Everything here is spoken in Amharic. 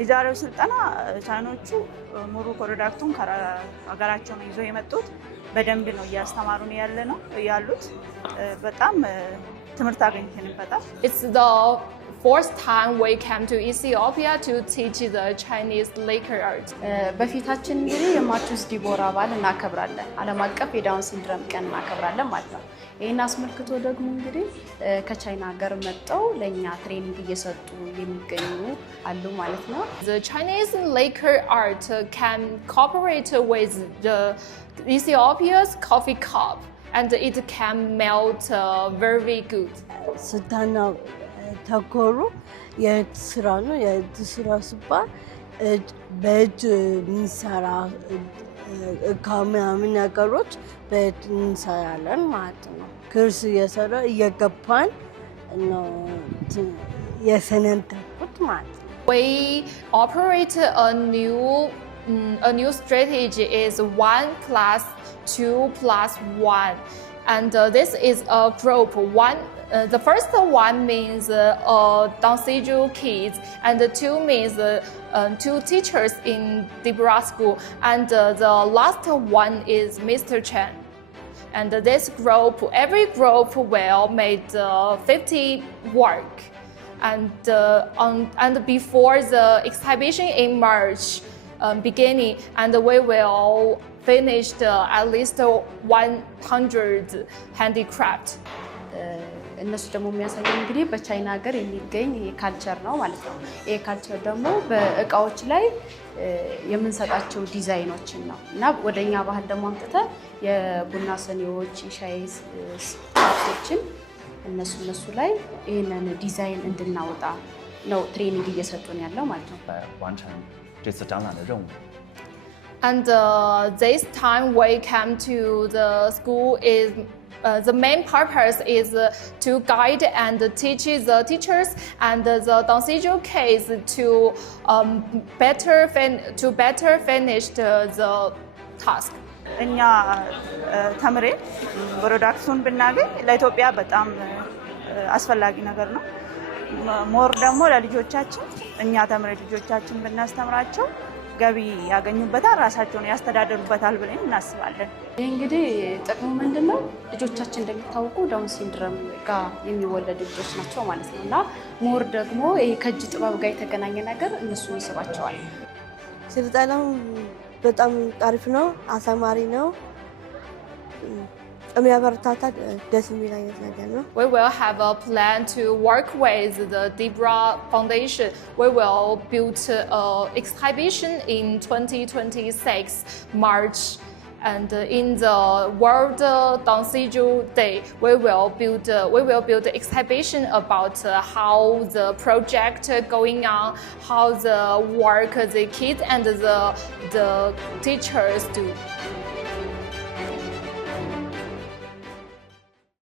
የዛሬው ስልጠና ቻይኖቹ ሙሉ ፕሮዳክቱን ከሀገራቸው ነው ይዘው የመጡት። በደንብ ነው እያስተማሩን ያሉት። በጣም ትምህርት አገኝተንበታል። It's the fourth time we came to Ethiopia to teach the Chinese lacquer art. በፊታችን እንግዲህ የማቹስ ዲቦራ በዓል እናከብራለን። ዓለም አቀፍ የዳውን ሲንድሮም ቀን እናከብራለን ማለት ነው። ይህን አስመልክቶ ደግሞ እንግዲህ ከቻይና ሀገር መጥተው ለእኛ ትሬኒንግ እየሰጡ የሚገኙ አሉ ማለት ነው። The Chinese lacquer art can cooperate with the Ethiopia's coffee cup and it can melt very good. ስልጠና ተኮሩ የእጅ ስራ ነው። የእጅ ስራ ሲባል በእጅ የሚሰራ እቃ ምናምን ነገሮች በእጅ እንሰራለን ማለት ነው። ክርስ እየሰራ እየገባን ነው የሰነጠቁት ማለት ነው። We operate a new strategy is 1+2+1, and this is a group. The first one means Dongseju kids, and two means two teachers in Dibra school, and the last one is Mr. Chen. And this group, every group will make 50 work. And before the exhibition in March beginning, and we will finish at least 100 handicraft. እነሱ ደግሞ የሚያሳየው እንግዲህ በቻይና ሀገር የሚገኝ ይሄ ካልቸር ነው ማለት ነው። ይሄ ካልቸር ደግሞ በእቃዎች ላይ የምንሰጣቸው ዲዛይኖችን ነው እና ወደኛ ባህል ደግሞ አምጥተን የቡና ሰኒዎች፣ ሻይ ስታፎችን እነሱ ላይ ይሄንን ዲዛይን እንድናወጣ ነው ትሬኒንግ እየሰጡን ያለው ማለት ነው። And this time we came to the school is the main purpose is to guide and teach the teachers and the Dongseju kids to better finish the task. እኛ ተምሬ ፕሮዳክቱን ብናገኝ ለኢትዮጵያ በጣም አስፈላጊ ነገር ነው። ሞር ደግሞ ለልጆቻችን እኛ ተምሬ ልጆቻችን ብናስተምራቸው ገቢ ያገኙበታል፣ ራሳቸውን ያስተዳደሩበታል ብለን እናስባለን። ይህ እንግዲህ ጥቅሙ ምንድነው? ልጆቻችን እንደሚታወቁ ዳውን ሲንድሮም ጋር የሚወለዱ ልጆች ናቸው ማለት ነው እና ሞር ደግሞ ይሄ ከእጅ ጥበብ ጋር የተገናኘ ነገር እነሱን ይስባቸዋል። ስልጠናው በጣም አሪፍ ነው፣ አስተማሪ ነው፣ የሚያበረታታ ደስ የሚል አይነት ነገር ነው። We will have a plan to work with the Dibra Foundation. We will build an exhibition in 2026 March. And in the World Dongseju Day, we will build an exhibition about how the project going on, how the work the kids and the teachers do.